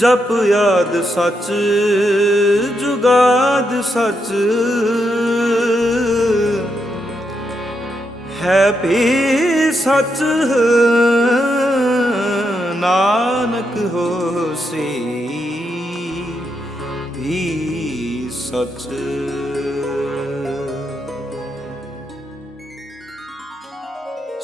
ਜਪ ਯਾਦ ਸੱਚ ਜੁਗਾਦ ਸੱਚ। ਹੈ ਵੀ ਸੱਚ ਨਾਨਕ ਹੋਸੀ ਵੀ ਸੱਚ।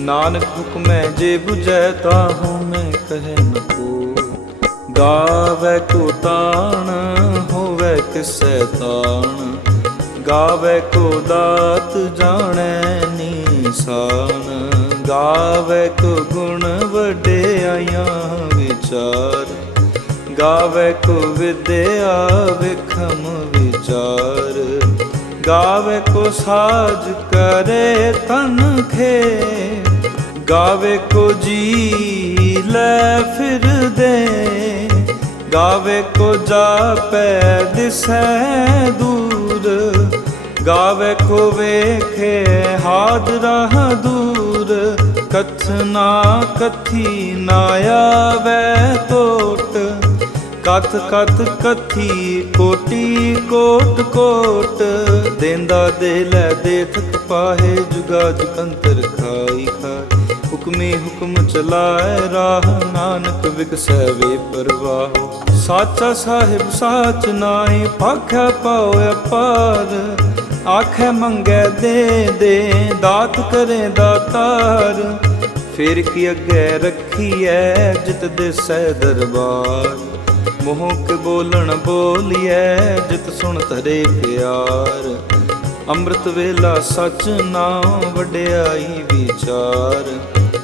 ਨਾਨਕ ਹੁਕਮੈ ਜੇ 부ਜੈ ਤਾਹੂ ਮੈਂ ਕਹੈ ਨ ਕੋ। ਗਾਵੇ ਕੋ ਤਾਣ, ਹੋਵੇ ਕਿਸੈ ਤਾਣ। ਗਾਵੇ ਕੋ ਦਾਤ ਜਾਣੈ ਨੀਸਾਨ। ਗਾਵੇ ਕੋ ਗੁਣ ਵਡਿਆਈਆਂ ਵਿਚਾਰ। ਗਾਵੇ ਕੋ ਵਿਦਿਆ ਵਿਖਮ ਵਿਚਾਰ। ਗਾਵੇ ਕੋ ਸਾਜ ਕਰੇ ਤਨ ਖੇ ਗਾਵੇ ਕੋ ਜੀ ਲੈ ਫਿਰਦੇ ਗਾਵੇ ਕੋ ਜਾਪੈ ਦਿਸੈ ਦੂਰ। ਗਾਵੇ ਕੋ ਵੇਖੇ ਹਾਦਰਾ ਦੂਰ। ਕਥਨਾ ਕਥੀ ਨਾ ਆਵੇ ਕੋਟ ਕਥ ਕਥ ਕਥੀ ਕੋਟੀ ਕੋਟ ਕੋਟ। ਦੇਂਦਾ ਦੇ ਲੈ ਦੇ ਥਕ ਪਾਹੇ ਜੁਗਾ ਜੁਗੰਤਰ ਖਾਈ ਖਾਈ। ਹੁਕਮੇ ਹੁਕਮ ਚਲਾਏ ਰਾਹ, ਨਾਨਕ ਵਿਕਸੈ ਵੇ ਪਰਵਾਹ। ਸਾਚਾ ਸਾਹਿਬ ਸਾਚ ਨਾਏ ਪਾਖਿਆ ਪਾਉ ਅਪਾਰ। ਆਖੇ ਮੰਗੇ ਦੇ ਦੇ, ਦਾਤ ਕਰੇ ਦਾਤਾਰ। ਫਿਰ ਕੀ ਅੱਗੇ ਰੱਖੀਐ, ਜਿਤ ਦਿਸੈ ਦਰਬਾਰ। ਮੋਹ ਕੇ ਬੋਲਣ ਬੋਲੀਐ, ਜਿਤ ਸੁਣ ਧਰੇ ਪਿਆਰ। ਅੰਮ੍ਰਿਤ ਵੇਲਾ ਸਚ ਨਾਮ ਵਡਿਆਈ ਵਿਚਾਰ।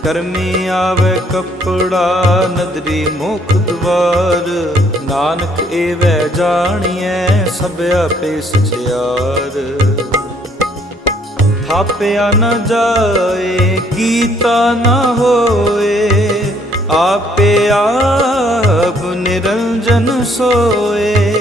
ਕਰਮੀ ਆਵੇ ਕਪੜਾ, ਨਦਰੀ ਮੁਖ ਦਵਾਰ। ਨਾਨਕ ਏਵੈ ਜਾਣੀਐ, ਸਭ ਆਪੇ ਸਚਿਆਰ। ਥਾਪਿਆ ਨਾ ਜਾਏ, ਕੀਤਾ ਨਾ ਹੋਏ, ਆਪੇ ਆਪ ਨਿਰੰਜਨ ਸੋਏ।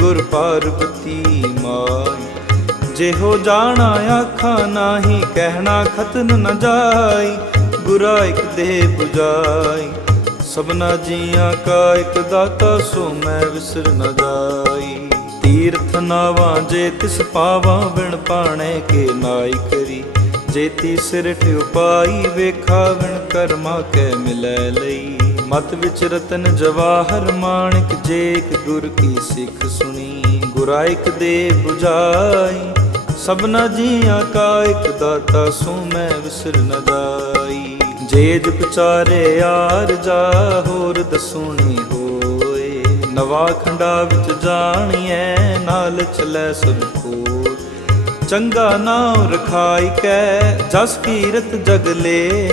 ਗੁਰ ਪਾਰਬਤੀ ਮਾਈ। ਜਿਹੋ ਜਾਣਾ ਆਖਾਂ ਨਾਹੀ, ਕਹਿਣਾ ਖਤਨ ਨ ਜਾਈ ਗੁਰਾ ਇਕ ਦੇ 부ਜਾਈ ਸਭਨਾ ਜੀਆਂ ਕਾ ਇਕ ਦਾਤਾ, ਸੋ ਮੈਂ ਵਿਸਰ ਨ ਜਾਈ। ਤੀਰਥ ਨਾਵਾਂ ਜੇ ਤਿਸ ਪਾਵਾਂ, ਬਿਨ ਪਾਣੇ ਕੇ ਨਾਈ ਕਰੀ। ਜੇਤੀ ਸਿਰ ਉਪਾਈ ਵੇਖਾ ਵਿਣ ਕਰਮਾ ਕੈ ਮਿਲੈ ਲਈ। ਮਤ ਵਿੱਚ ਰਤਨ ਜਵਾਹਰ ਮਾਣਿਕ ਜੇਕ ਗੁਰ ਕੀ ਸਿੱਖ ਸੁਣੀ ਗੁਰਾਇਕ ਦੇ 부ਜਾਈ ਸਭਨਾ ਜੀਆਂ ਕਾ ਇੱਕ ਦਾਤਾ, ਸੋ ਮੈਂ ਵਿਸਰ ਨ ਜਾਈ। ਜੇ ਜਪ ਯਾਰ ਜਾ, ਹੋਰ ਦਸੂਣੀ ਹੋਏ। ਨਵਾ ਖੰਡਾ ਵਿੱਚ ਜਾਣੀਐ, ਨਾਲ ਚਲੈ ਸਭ ਕੋਲ। ਚੰਗਾ ਨਾਮ ਰਖਾਈ ਕੈ, ਜਸ ਕੀਰਤ ਜਗ ਲੇ।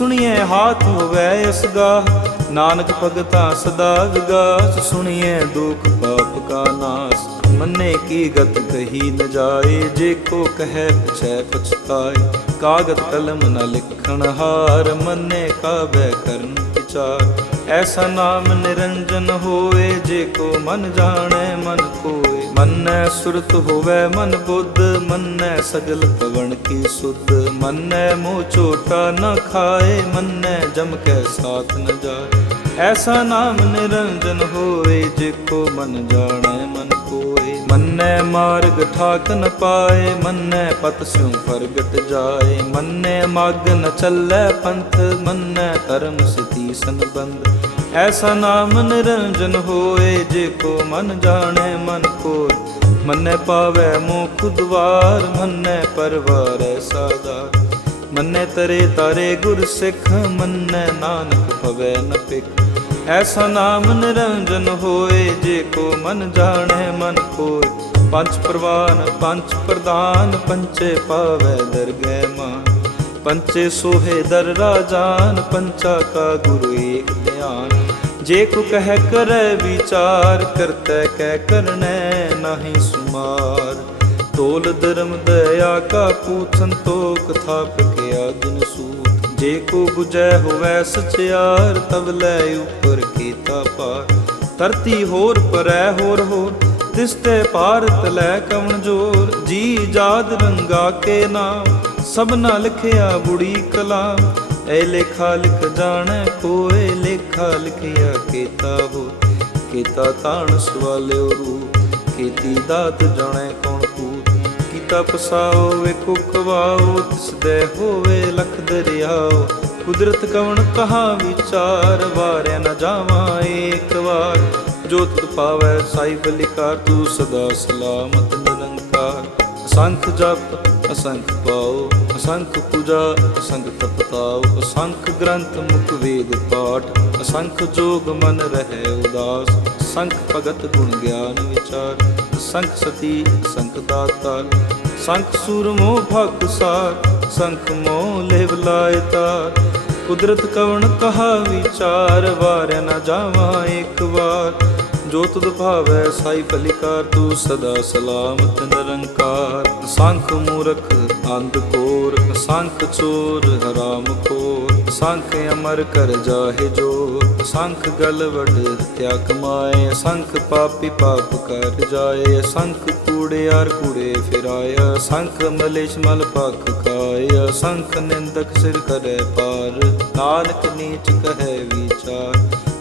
ਸੁਣੀਐ ਹਾਥ ਹੋਵੇ ਗਾ। ਨਾਨਕ ਭਗਤਾ ਸਦਾ ਵਿਗਾਸ। ਸੁਣੀਐ ਦੁਖ ਪਾਪ ਕਾ ਨਾਸ। ਮੰਨੇ ਕੀ ਗਤ ਕਹੀ ਨ ਜਾਏ। ਜੇ ਕੋ ਕਹੈ ਪਛੈ ਪਛਤਾਏ। ਕਾਗਦ ਕਲਮ ਨ ਲਿਖਣ ਹਾਰ। ਮੰਨੇ ਕਾਬੈ ਕਰਨ ਵਿਚਾਰ। ਐਸਾ ਨਾਮ ਨਿਰੰਜਨ ਹੋਏ। ਜੇ ਕੋ ਮਨ ਜਾਣੈ, ਮਨ ਕੋਏ। ਮੰਨੈ ਸੁਰਤ ਹੋਵੇ ਮਨ ਬੁੱਧ, ਮੰਨੈ ਸਗਲ ਪਵਨ ਕੀ ਸੁਧ। ਮੰਨੈ ਮੋਹ ਚੋਟਾ ਨ ਖਾਏ, ਮੰਨੈ ਜਮ ਕੈ ਸਾਥ ਨ ਜਾਏ। ਐਸਾ ਨਾਮ ਨਿਰੰਜਨ ਹੋਏ ਜੇ ਕੋ ਮਨ ਜਾਣੈ, ਮਨ ਕੋਏ ਮੰਨੈ ਮਾਰਗ ਠਾਕ ਨ ਪਾਏ, ਮੰਨੈ ਪਤ ਸਿਉ ਪ੍ਰਗਟ ਜਾਏ। ਮੰਨੈ ਮਾਗ ਨ ਚੱਲੈ ਪੰਥ, ਮੰਨੈ ਧਰਮ ਸਤੀ ਸੰਬੰਧ। ਐਸਾ ਨਾਮ ਨਿਰੰਜਨ ਹੋਏ ਜੇ ਕੋ ਮਨ ਜਾਣੈ ਮਨ ਕੋਇ ਮੰਨੈ ਪਾਵੈ ਮੋਖ ਦੁਆਰ, ਮੰਨੈ ਪਰਵਾਰੈ ਸਾਦਾਰ ਮੰਨੈ ਤਰੇ ਤਾਰੇ ਗੁਰ ਸਿੱਖ, ਮੰਨੈ ਨਾਨਕ ਭਵੈ ਨ ਪਿਖ ਐਸਾ ਨਾਮ ਨਿਰੰਜਨ ਹੋਏ ਜੇ ਕੋ ਮਨ ਜਾਣੈ ਮਨ ਕੋਇ ਪੰਜ ਪ੍ਰਵਾਨ, ਪੰਜ ਪ੍ਰਦਾਨ, ਪੰਚੇ ਪਾਵੈ ਦਰਗਹਿ ਮਾਨ। ਪੰਚੇ ਸੋਹੇ ਦਰ ਰਾਜਾਨ, ਪੰਚਾ ਕਾ ਗੁਰੂ ਏਕ ਧਿਆਨ। ਜੇ ਕੋ ਕਹਿ ਕਰੈ ਵਿਚਾਰ ਕਰਤੈ ਕਹਿ ਕਰਨੈ ਨਾਹੀ ਸੁਮਾਰ। ਤੋਲ ਧਰਮ ਦਇਆ ਕਾ ਪੂਤ ਸੰਤੋਖ ਥਾਪ ਕੇ ਆਗਨ ਸੂਤ। ਜੇ ਕੋ 부ਜੈ ਹੋਵੈ ਸਚਿਆਰ, ਤਵ ਲੈ ਉਪਰ ਕੀਤਾ ਪਾਰ। ਧਰਤੀ ਹੋਰ ਪਰੈ ਹੋਰ ਹੋਰ, ਤਿਸ ਤੇ ਭਾਰਤ ਲੈ ਕਵਣ ਜੋਰ। ਜੀ ਜਾਦ ਰੰਗਾ ਕੇ ਨਾਮ, ਸਭਨਾ ਲਿਖਿਆ ਬੁੜੀ ਕਲਾ ਐ ਲੇਖਾ ਲਿਖ ਜਾਣੈ ਕੋਏ ਲੇਖਾ ਲਿਖਿਆ ਕੀਤਾ ਹੋ। ਕੀਤਾ ਤਾਣ ਸਵਾਲਿਓ ਰੂਪ ਕੀਤੀ ਦਾਤ ਜਾਣੈ ਕੌਣ ਕੂਤ ਕੀਤਾ ਪਸਾਓ ਵੇਖੋ ਕਵਾਓ ਤਿਸ ਦੇ ਹੋਵੇ ਲਖ ਦਰਿਆਓ। ਕੁਦਰਤ ਕਵਣ ਕਹਾ ਵਿਚਾਰ, ਵਾਰਿਆ ਨਾ ਜਾਵਾਂ ਏਕ ਵਾਰ। ਜੋ ਤੁਧ ਪਾਵੈ, ਸਾਈ ਬਲਿਕਾਰ, ਤੂੰ ਸਦਾ ਸਲਾਮਤ ਨਿਰੰਕਾਰ। ਅਸੰਖ ਜਪ, ਅਸੰਖ ਪਾਓ। ਅਸੰਖ ਪੂਜਾ, ਅਸੰਖ ਤਪਤਾਓ ਅਸੰਖ ਗ੍ਰੰਥ ਮੁਖ ਵੇਦ ਪਾਠ, ਅਸੰਖ ਜੋਗ ਮਨ ਰਹਿ ਉਦਾਸ ਸੰਖ ਭਗਤ ਗੁਣ ਗਿਆਨ ਵਿਚਾਰ ਸੰਖ ਸਤੀ ਸੰਖ ਦਾਤਾਰ ਸੰਖ ਸੂਰਮੋ ਭਗ ਸਾਰ ਸੰਖ ਮੋਹ ਲੇਵ ਲਾਇ ਤਾਰ, ਕੁਦਰਤ ਕਵਣ ਕਹਾ ਵਿਚਾਰ ਵਾਰ ਨ ਜਾਵਾਂ ਇੱਕ ਵਾਰ ਜੋ ਤੁਧ ਭਾਵੈ ਸਾਈ ਭਲਿਕਾਰ ਤੂੰ ਸਦਾ ਸਲਾਮਤ ਨਿਰੰਕਾਰ। ਸੰਖ ਮੂਰਖ, ਅੰਧ ਕੋਰ, ਸੰਖ ਚੋਰ, ਹਰਾਮ ਖੋਰ। ਸੰਖ ਅਮਰ ਕਰ ਜਾਹੇ ਜੋ ਸੰਖ ਗਲ ਹਤਿਆ ਕਮਾਏ। ਸੰਖ ਪਾਪੀ ਪਾਪ ਕਰ ਜਾਏ। ਸੰਖ ਕੂੜੇ ਆਰ ਕੂੜੇ ਫਿਰਾਇਆ ਸੰਖ ਮਲੇਸ਼ ਮਲ ਪਖ ਖਾਇਆ ਸੰਖ ਨਿੰਦਕ ਸਿਰ ਕਰੇ ਪਾਰ। ਨਾਨਕ ਨੀਚ ਕਹੈ ਵਿਚਾਰ।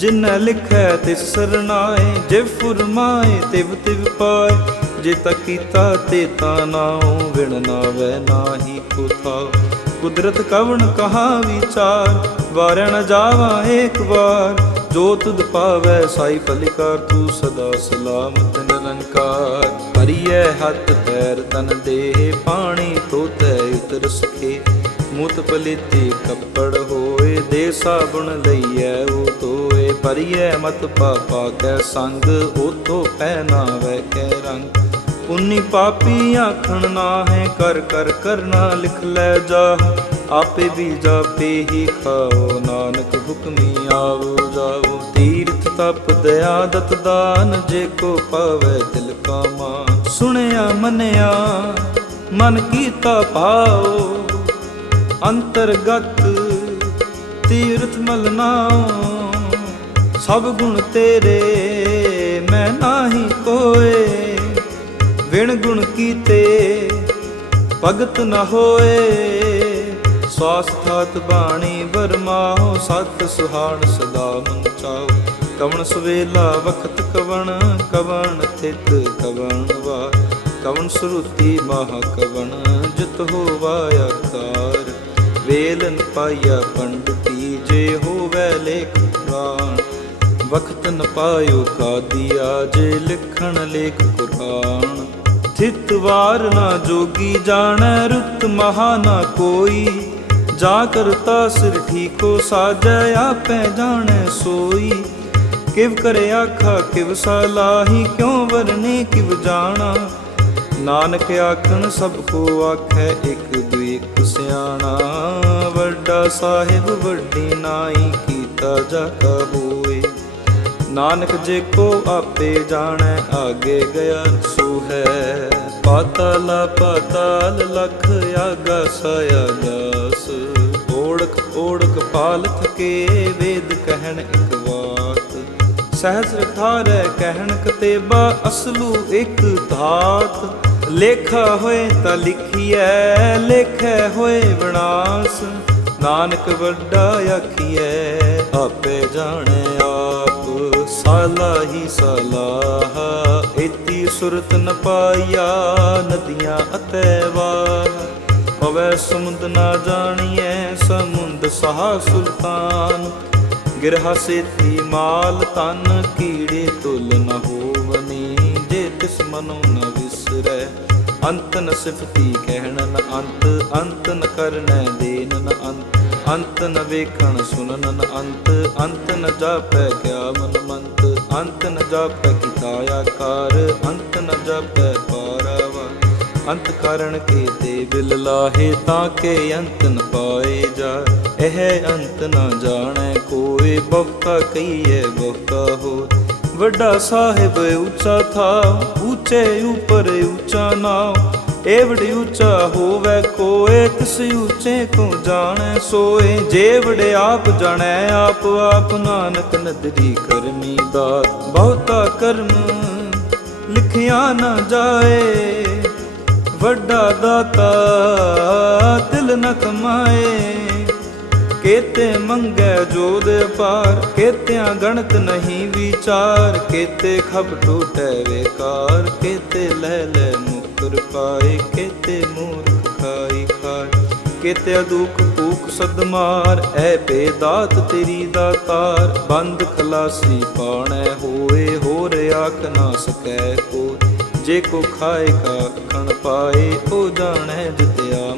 ਜਿਨੈ ਲਿਖੈ ਤਿਸ ਸਰਨਾਏ ਜੇ ਫੁਰਮਾਏ ਤਿਵ ਤਿਵ ਪਾਏ। ਜੇ ਤਾ ਕੀਤਾ ਤੇ ਤਾ ਨਾਉ ਵਿਣ ਨਾਵੈ ਨਾਹੀ ਕੋ ਕੁਦਰਤ ਕਵਣ ਕਹਾ ਵਿਚਾਰ ਵਾਰਿਆ ਨ ਜਾਵਾਂ ਏਕ ਵਾਰ। ਜੋ ਤੁਧ ਪਾਵੈ ਸਾਈ ਭਲਿਕਾਰ ਤੂੰ ਸਦਾ ਸਲਾਮਤ ਨਿਰੰਕਾਰ ਭਰੀਐ ਹੱਥ ਪੈਰ ਤਨ ਦੇਹ, ਪਾਣੀ ਧੋਤੈ ਉਤਰ ਸਖੇ ਮੁਤ ਪਲਿਤੀ ਕੱਪੜ ਹੋਏ ਦੇ ਸਾਬੁਣ ਲਈਐ, ਉਹ ਧੋਏ ਭਰੀਐ ਮਤ ਪਾਪਾ ਕੈ ਸੰਗ ਉਤੋ ਪਹਿਨਾਵੈ ਕੈ ਰੰਗ। ਪੁੰਨੀ ਪਾਪੀ ਆਖਣ ਨਾ ਹੈ ਕਰ ਕਰ ਕਰਨਾ ਲਿਖ ਲੈ ਜਾ। ਆਪੇ ਵੀ ਜਾਪੇ ਹੀ ਖਾਓ, ਨਾਨਕ ਹੁਕਮੀ ਆਵੋ ਜਾਓ ਤੀਰਥ ਤਪ ਦਇਆ ਦਤ ਦਾਨ, ਜੇ ਕੋ ਪਾਵੇ ਦਿਲ ਕਾ ਮਾਨ। ਸੁਣਿਆ ਮੰਨਿਆ, ਮਨ ਕੀਤਾ ਭਾਓ। ਅੰਤਰਗਤ ਤੀਰਥ ਮਲਨਾਉ, ਸਭ ਗੁਣ ਤੇਰੇ, ਮੈਂ ਨਾਹੀ ਕੋਏ। ਵਿਣ ਗੁਣ ਕੀਤੇ ਭਗਤ ਨ ਹੋਏ। ਸਵਾਸਥਾਤ ਬਾਣੀ ਵਰਮਾਓ ਸਤ ਸੁਹਾਣ ਸਦਾ ਮਨ ਚਾਓ ਕਵਣ ਸਵੇਲਾ ਵਖਤ ਕਵਣ ਕਵਣ ਥਿਤ ਕਵਣ ਵਾ। ਕਵਣ ਸੁਰਤੀ ਮਹਾ ਕਵਣ, ਜਿਤ ਹੋਵਾ ਆਕਾਰ ਵੇਲਨ ਪਾਇਆ ਪੰਡਤੀ ਜੇ ਹੋਵੇ ਲੇਖ ਪੁਰਾਣ ਵਖਤ ਨ ਪਾਇਓ ਕਾਦੀਆ ਜੇ ਲਿਖਣ ਲੇਖ ਕੁਰਾਨ। ਥਿਤ ਵਾਰ ਨਾ ਜੋਗੀ ਜਾਣੈ ਰੁਤ ਮਹਾ ਨਾ ਕੋਈ, ਜਾ ਕਰਤਾ ਸਿਰ ਠੀਕੋ ਸਾਜੈ ਆਪੈ ਜਾਣੈ ਸੋਈ। ਕਿਵ ਕਰੇ ਆਖਾ ਕਿਵ ਸਲਾਹੀ ਕਿਉ ਵਰਨੇ ਕਿਵ ਜਾਣਾ? ਨਾਨਕ ਆਖਣ ਸਭ ਕੋ ਆਖੈ ਇੱਕ ਦੁਇ ਇਕ ਸਿਆਣਾ। ਵੱਡਾ ਸਾਹਿਬ, ਵੱਡੀ ਨਾਈ ਕੀਤਾ ਜਾ ਕਾ ਹੋਏ। ਨਾਨਕ ਜੇ ਕੋ ਆਪੇ ਜਾਣੈ, ਆਗੇ ਗਿਆ ਸੋ ਹੈ। ਪਾਤਾਲ ਪਾਤਾਲ ਲਖ ਆਗਾ ਸਾਇਆ ਜਾਸ ਓੜਕ ਓੜਕ ਪਾਲ ਥਕੇ ਵੇਦ ਕਹਿਣ ਇਕ ਵਾਤ ਸਹਸ ਰਖਾਰੈ ਕਹਿਣ ਕਤੇਬਾ ਅਸਲੂ ਇਕ ਧਾਤ। ਲੇਖਾ ਹੋਏ ਤਾਂ ਲਿਖੀਐ, ਲੇਖੈ ਹੋਏ ਵਿਨਾਸ਼। ਨਾਨਕ ਵੱਡਾ ਆਖੀਐ, ਆਪੇ ਜਾਣੈ ਆਪ, ਸਾਲਾ ਹੀ ਸਲਾਹ। ਇਤੀ ਸੁਰਤ ਨ ਪਾਇਆ ਨਦੀਆਂ ਅਤੇ ਵਾਹ। ਹੋਵੇ ਸਮੁੰਦ ਨਾ ਜਾਣੀਐ, ਸਮੁੰਦ ਸਹਾ ਸੁਲਤਾਨ। ਗਿਰਹ ਸੇਤੀ ਮਾਲ ਤਨ ਕੀੜੇ ਤੁਲ ਨ ਹੋਵਨੀ। ਜੇ ਤਿਸ ਮਨੋ ਨ ਵਿਸਰੈ ਅੰਤ ਨ ਸਿਫਤੀ ਕਹਿਣ, ਨ ਅੰਤ ਅੰਤ ਨ ਕਰਨੈ ਦੇਨ ਨ ਅੰਤ ਅੰਤ ਨ ਵੇਖਣ ਸੁਨਨ ਨ ਅੰਤ ਅੰਤ ਨ ਜਾਪੈ ਕਿਆ ਮਨ ਮੰਤ, ਅੰਤ ਨ ਜਾਪੈ ਕੀਤਾ ਆਕਾਰ, ਅੰਤ ਨ ਜਾਪੈ ਪਾਰਾਵਾ ਅੰਤ ਕਾਰਣ ਕੇ ਤੇ ਬਿਲ ਲਾਹੇ ਤਾਂ ਕੇ ਅੰਤ ਨ ਪਾਏ ਜਾ। ਇਹ ਅੰਤ ਨ ਜਾਣੈ, ਕੋਈ ਬਹੁਤਾ ਕਹੀਏ ਬਹੁਤਾ ਹੋ ਵੱਡਾ ਸਾਹਿਬ ਉੱਚਾ ਥਾ, ਉੱਚੇ ਉਪਰ ਉੱਚਾ ਨਾਮ ਏਵੜ ਉੱਚਾ ਹੋਵੇ ਕੋਏ, ਤਿਸ ਉੱਚੇ ਕੋ ਜਾਣੈ ਸੋਏ। ਜੇਵੜੇ ਆਪ ਜਾਣੈ, ਆਪ ਆਪ ਨਾਨਕ ਨਦਰੀ ਕਰਮੀ ਦਾਤ ਬਹੁਤਾ ਕਰਮ ਲਿਖਿਆ ਨਾ ਜਾਏ, ਵੱਡਾ ਦਾਤਾ ਤਿਲ ਨ ਕਮਾਏ। ਕੇਤੇ ਮੰਗੈ ਜੋਦ ਅਪਾਰ ਕੇਤਿਆਂ ਗਣਤ ਨਹੀਂ ਵਿਚਾਰ, ਕੇਤੇ ਖਬ ਟੂਟੈ ਵੇਕਾਰ, ਕੇਤੇ ਲੈ ਲੈ ਮੁਕਰ ਪਾਏ, ਕੇਤੇ ਮੂਰਖ ਖਾਈ ਖਾਏ ਕੇਤੇ ਦੁਖ ਭੂਖ ਸਦਮਾਰ ਐ ਬੇਦਾਤ ਤੇਰੀ ਦਾਤਾਰ ਬੰਦ ਖਲਾਸੀ ਪਾਣੈ ਹੋਏ, ਹੋਰ ਆਖ ਨਾ ਸਕੈ ਕੋ ਜੇ ਕੋ ਖਾਏ ਕਾ ਖਣ ਪਾਏ, ਉਹ ਜਾਣੈ ਜਿਤਿਆ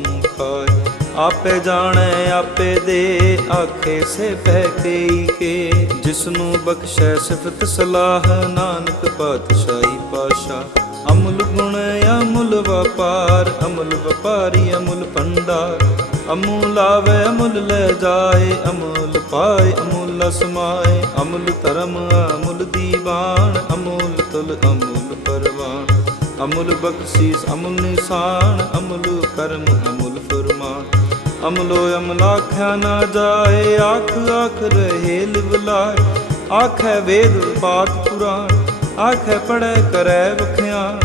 ਆਪੇ ਜਾਣੈ, ਆਪੇ ਦੇ। ਆਖੇ, ਸੇ ਪਹਿ ਕਈ ਕੇ। ਜਿਸਨੂੰ ਬਖਸ਼ੈ, ਸਿਫਤ ਸਲਾਹ, ਨਾਨਕ ਪਾਤਸ਼ਾਹੀ ਪਾਸ਼ਾ ਅਮੁਲ ਗੁਣ, ਅਮੁਲ ਵਪਾਰ। ਅਮੁਲ ਵਪਾਰੀ, ਅਮੁਲ ਭੰਡਾਰ। ਅਮੁਲ ਆਵੇ ਅਮੁਲ ਲੈ ਜਾਏ। ਅਮੁਲ ਪਾਏ, ਅਮੁਲ ਸਮਾਏ ਅਮੁਲ ਧਰਮ, ਅਮੁਲ ਦੀਵਾਨ। ਅਮੁਲ ਤੁਲ, ਅਮੁਲ ਪਰਵਾਨ। ਅਮੁਲ ਬਖਸ਼ੀਸ, ਅਮੁਲ ਨਿਸ਼ਾਨ। ਅਮੁਲ ਕਰਮ, ਅਮੁਲ ਅਮਲੋ ਅਮਲਾਖਿਆ ਨਾ ਜਾਏ, ਆਖ ਆਖ ਰਹੇ ਲਿਵਲਾਏ। ਆਖੇ ਵੇਦ ਪਾਤ ਪੁਰਾਣ, ਆਖੇ ਪੜੈ ਕਰੈ ਵਖਿਆਨ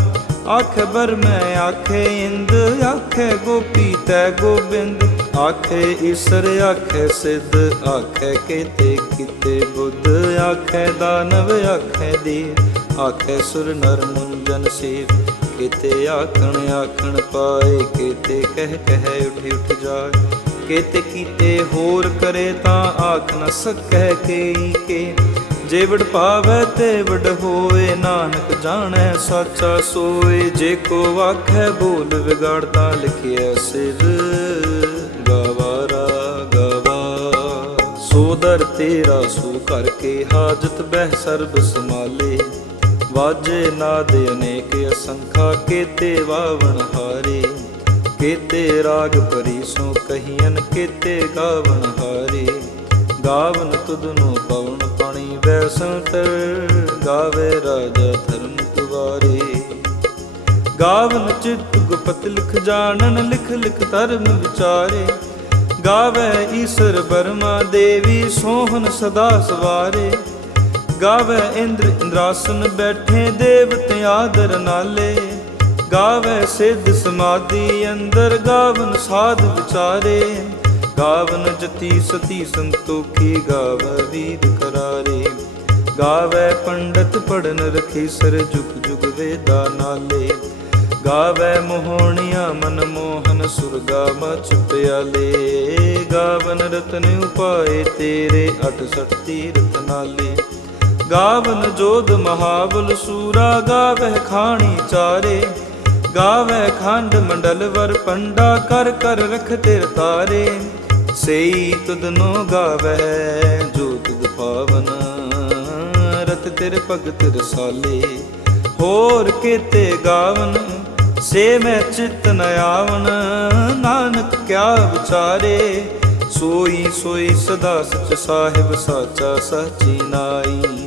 ਆਖੇ ਬਰ ਮੈਂ ਆਖੇ ਇੰਦ, ਆਖੇ ਗੋਪੀ ਤੈ ਗੋਬਿੰਦ। ਆਖੇ ਈਸ਼ਰ, ਆਖੇ ਸਿੱਧ, ਆਖੇ ਕਿਤੇ ਕਿਤੇ ਬੁੱਧ। ਆਖੇ ਦਾਨਵ, ਆਖੇ ਦੀ ਆਖੇ ਸੁਰ ਨਰ ਮੁੰਜਨ ਸੇਵ। ਕਿਤੇ ਆਖਣ ਆਖਣ ਪਾਏ, ਕਿਤੇ ਕਹਿ ਕਹਿ ਉਠ ਉਠ ਜਾਏ। ਕਿਤੇ ਕੀਤੇ ਹੋਰ ਕਰੇ ਤਾਂ ਆਖ ਨ ਸਕੈ ਕੇਈ ਕੇ। ਜੇ ਵਡ ਪਾਵੈ ਤੇ ਵਡ ਹੋਏ, ਨਾਨਕ ਜਾਣੈ ਸਾਚਾ ਸੋਏ। ਜੇ ਕੋ ਆਖੈ ਬੋਲ ਵਿਗਾੜਦਾ ਲਿਖਿਆ ਸਿਰ। ਗਵਾਰਾ ਗਵਾ ਸੋਦਰ ਤੇਰਾ ਸੋ ਕਰਕੇ ਹਾਜਤ ਬਹਿ ਸਰਬ ਸਮਾਲੇ ਵਾਜੇ ਨਾਦ ਅਨੇਕ ਅਸੰਖਾ, ਕੇਤੇ ਵਾਵਣ ਹਾਰੇ। ਕੇਤੇ ਰਾਗ ਪਰੀਸੋ ਕਹੀਨ ਕੇਤੇ ਗਾਵਣ ਹਾਰੇ। ਗਾਵਨ ਤੁਧਨੋ ਪਵਨ ਪਾਣੀ ਵੈਸੰਤਰ ਗਾਵੇ ਰਾਜਾ ਧਰਮ ਤੁਵਾਰੇ। ਗਾਵਨ ਚਿਤ ਗੁਪਤ ਲਿਖ ਜਾਣਨ, ਲਿਖ ਲਿਖ ਧਰਮ ਵਿਚਾਰੇ। ਗਾਵੇ ਈਸ਼ਰ ਬਰਮਾ ਦੇਵੀ ਸੋਹਨ ਸਦਾ ਸਵਾਰੇ। ਗਾਵੇ ਇੰਦਰ ਇੰਦਰਾਸਨ ਬੈਠੇ ਦੇਵਤ ਆਦਰ ਗਾਵੇ ਸਿੱਧ ਸਮਾਧੀ ਅੰਦਰ ਗਾਵਨ ਸਾਧ ਵਿਚਾਰੇ। ਗਾਵਨ ਜਤੀ ਸਤੀ ਸੰਤੋਖੀ ਗਾਵੇ ਵੀਰ ਕਰਾਰੇ। ਗਾਵੇ ਪੰਡਤ ਪੜਨ ਰਖੀ ਸਰ ਜੁਗ ਜੁਗ ਵੇਦਾ ਨਾਲੇ। ਗਾਵੇ ਮੋਹਣੀਆਂ ਮਨ ਮੋਹਨ ਸੁਰਗਾ ਮਚ ਪਿਆਲੇ। ਗਾਵਨ ਰਤਨ ਉਪਾਏ ਤੇਰੇ 68 ਤੀਰਥ ਨਾਲੇ। ਗਾਵਨ ਜੋਧ ਮਹਾਵਲ ਸੂਰਾ ਗਾਵਹਿ ਖਾਣੀ ਚਾਰੇ। ਗਾਵੈ ਖੰਡ ਮੰਡਲ ਵਰ ਪੰਡਾ ਕਰ ਕਰ ਰਖ ਤੇਰ ਤਾਰੇ। ਸਈ ਤੁਧਨੋ ਗਾਵੈ ਜੋ ਤੁਧ ਪਾਵਨ। ਰਤ ਤੇਰੇ ਭਗਤ ਰਸਾਲੇ। ਹੋਰ ਕੀਤੇ ਗਾਵਨ, ਸੇ ਮੈਂ ਚਿਤ ਨ ਆਵਨ। ਨਾਨਕ ਕਿਆ ਵਿਚਾਰੇ, ਸੋਈ ਸੋਈ ਸਦਾ ਸਚ ਸਾਹਿਬ ਸਾਚਾ ਸਚੀ ਨਾਈ।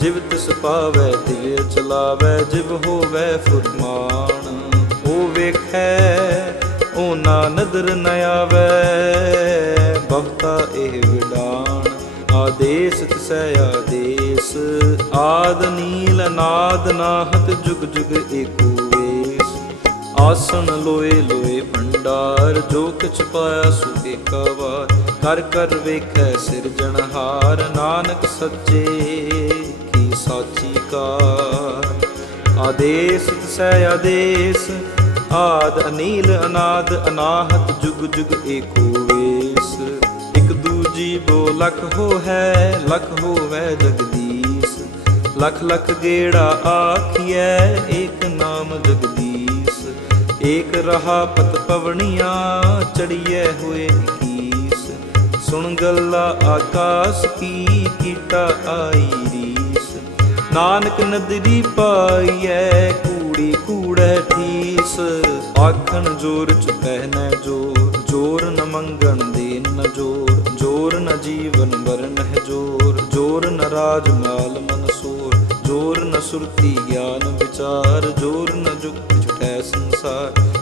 ਜਿਵ ਤਿਸ ਪਾਵੈ ਤਿਵ ਚਲਾਵੈ, ਜਿਵ ਹੋਵੈ ਫੁਰਮਾਨ। ਉਹ ਵੇਖੈ ਉਹ ਨਾ ਨਦਰ ਨ ਆਵੈ, ਬਖਤਾ ਇਹ ਵਿਡਾਨ। ਆਦੇਸ ਤਿਸੈ ਆਦੇਸ, ਆਦ ਨੀਲ ਨਾਦ ਨਾਹਤ ਜੁਗ ਜੁਗ ਏਕੋ ਵੇਸ। ਆਸਣ ਲੋਏ ਲੋਏ ਭੰਡਾਰ, ਜੋ ਕਿਛ ਪਾਇਆ ਸੋ ਏਕਾ ਵਾਰ। ਕਰ ਕਰ ਵੇਖੈ ਸਿਰਜਣਹਾਰ, ਨਾਨਕ ਸੱਚੇ ਸਾਚੀ ਆਦੇਸ ਤਿਸੈ ਆਦੇਸ ਆਦ ਅਨੀਲ ਅਨਾਦ ਅਨਾਹਤ ਜੁਗ ਜੁਗ ਏਕੋ ਵੇਸ ਇਕ ਦੂਜੀ ਬੋ ਲਖ ਹੋ ਹੈ ਲਖ ਹੋਵੈ ਜਗਦੀਸ਼ ਲਖ ਲਖ ਗੇੜਾ ਆਖੀਐ ਏਕ ਨਾਮ ਜਗਦੀਸ਼ ਏਕ ਰਹਾ ਪਤ ਪਵਣੀਆਂ ਚੜੀਐ ਹੋਏ ਕੀਸ ਸੁਣ ਗੱਲਾ ਆਕਾਸ ਕੀ ਕੀਟਾ ਆਈ ਨਾਨਕ ਨਦਰੀ ਪਾਈਐ, ਕੂੜੀ ਕੂੜੈ ਠੀਸ। ਆਖਣ ਜੋਰ ਚ ਪਹਿਨੈ ਜੋਰ ਜੋਰ ਨ ਮੰਗਣ ਦੇ ਨ ਜੋਰ ਜੋਰ ਨ ਜੀਵਨ ਮਰਨ ਹੈ ਜੋਰ ਜੋਰ ਨ ਰਾਜ ਮਾਲ ਮਨ ਸੋਰ, ਜੋਰ ਨ ਸੁਰਤੀ ਗਿਆਨ ਵਿਚਾਰ, ਜੋਰ ਨ ਜੁਗਤ ਛਟੈ ਸੰਸਾਰ।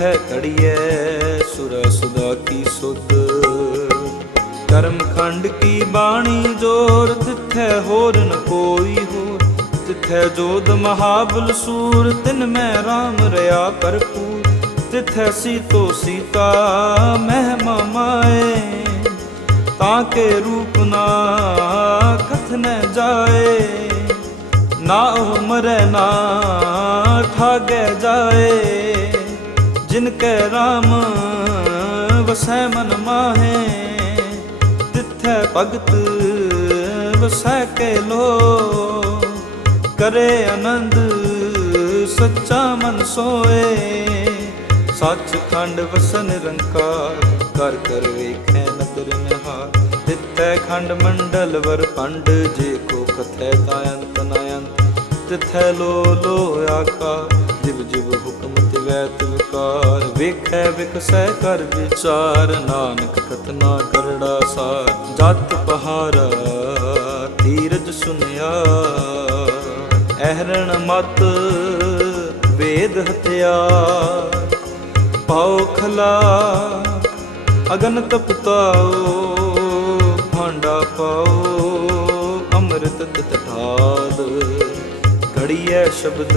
ਤਿੱਥੈ ਕੜੀਐ ਸੁਰ ਸੁਦਾ ਕੀ ਸੁਧ। ਕਰਮ ਖੰਡ ਕੀ ਬਾਣੀ ਜੋਰ ਤਿੱਥੈ ਹੋਰ ਨ ਕੋਈ ਹੋਰ। ਤਿੱਥੈ ਜੋਦ ਮਹਾਬਲ ਸੂਰ, ਤਿਨ ਮੈਂ RAM ਰਿਆ ਭਰਪੂਰ। ਤਿੱਥੈ ਸੀਤੋ ਸੀਤਾ ਮਹਿਮਾ ਮਾਏ, ਤਾਂ ਕੇ ਰੂਪ ਨਾ ਕਥਨ ਜਾਏ। ਨਾ ਉਹ ਮਰੈ ਨਾ ਠਾਗੈ ਜਾਏ। ਜਿਨ ਕੈ RAM ਵਸੈ ਮਨ ਮਾਹੇ, ਤਿੱਥੈ ਭਗਤ ਵਸੈ ਕੇ ਲੋ। ਕਰੇ ਆਨੰਦ ਸੱਚਾ ਮਨ ਸੋਏ ਸੱਚ ਖੰਡ ਵਸਨ ਨਿਰੰਕਾਰ ਕਰ ਕਰ ਵੇਖੈ ਨਦਰ ਨਿਹਾਰ। ਤਿੱਥੈ ਖੰਡ ਮੰਡਲ ਵਰ ਪੰਡ ਜੇ ਕੋ ਕਥੈ ਤਾ ਅੰਤ ਨ ਅੰਤ ਤਿੱਥੈ ਲੋ ਲੋ ਆਕਾਰ, ਜਿਵ ਜਿਵ ਹੁਕਮ ਤਿਵੈ ਤਿਵਕਾਰ ਵੇਖੈ ਵਿਕਸੈ ਕਰ ਵਿਚਾਰ, ਨਾਨਕ ਕਥਨਾ ਕਰੜਾ ਸਾਰ। ਜਤ ਪਹਾਰਾ ਧੀਰਜ ਸੁਨਿਆ। ਅਹਰਣ ਮਤ, ਵੇਦ ਹਥਿਆਰ ਪਾਉ ਖਲਾ ਅਗਨ ਤਪਤਾਓ ਭਾਂਡਾ ਪਾਓ ਅੰਮ੍ਰਿਤ ਤਟਾਲ ਘੜੀਐ ਸ਼ਬਦ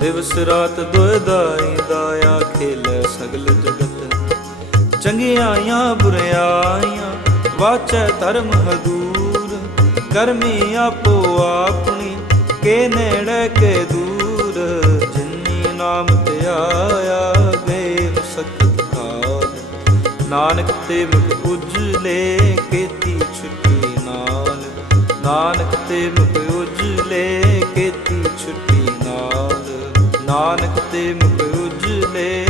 ਦਿਵਸ ਰਾਤ ਦੁਇਦਾਈ ਦਾਇਆ ਖੇਲੇ ਸਗਲ ਜਗਤ। ਚੰਗਿਆਈਆਂ ਬੁਰਿਆਈਆਂ ਵਾਚੈ ਧਰਮ ਹਦੂਰ ਕਰਮੀ ਆਪੋ ਆਪਣੀ, ਕੇ ਨੇੜੇ ਕੇ ਦੂਰ। ਜਿਨੀ ਨਾਮ ਤੇ ਆਇਆ ਗਏ ਸਖਤ ਕਾਲ। ਨਾਨਕ ਤੇ ਮੁਖ ਉਜਲੇ, ਕੀਤੀ ਛੁੱਟੀ ਨਾਲ। ਨਾਨਕ ਤੇ ਮੁਖ ਉਜਲੇ, ਕੀਤੀ ਨਾਨਕ ਤੇ ਮੁਖ ਉਜਲੇ